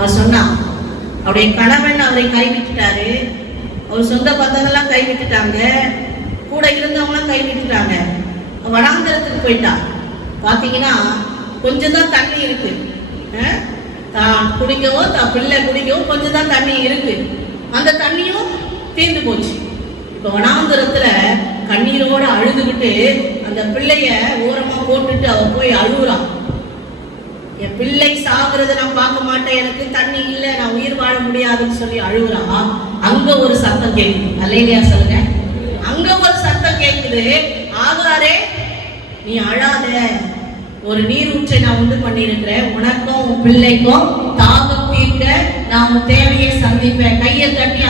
அவ சொன்னா அவருடைய கணவன் அவரை கைவிட்டுட்டாரு, அவர் சொந்த பந்தங்கள்லாம் கைவிட்டுட்டாங்க, கூட இருந்தவங்களாம் கைவிட்டுட்டாங்க. வனாந்தரத்துக்கு போயிட்டா. பாத்தீங்கன்னா கொஞ்சம் தான் தண்ணி இருக்கு, தான் குடிக்கவும் தான் பிள்ளை குடிக்கவும் கொஞ்சம் தான் தண்ணி இருக்கு. அந்த தண்ணியும் தீர்ந்து போச்சு. இப்ப வனாந்தரத்துல கண்ணீரோட அழுதுகிட்டு அந்த பிள்ளைய ஓரமா போட்டுட்டு அவ போய் அழுகுறான். என் பிள்ளை சாகுறத நான் பார்க்க மாட்டேன், எனக்கு தண்ணி இல்லை, நான் உயிர் வாழ முடியாதுன்னு சொல்லி அழுகுறான். அங்க ஒரு சத்தம் கேட்குது. அல்லேலூயா சொல்லுங்க. அங்க ஒரு சத்தம் கேட்குது, ஆகாரே நீ அழாத, ஒரு நீரூற்றை நான் உண்டு பண்ணியிருக்கிறேன், உனக்கும் உன் பிள்ளைக்கும் தாகம் தீர்க்க நான் உன் தேவையை சந்திப்பேன். கையை தட்டி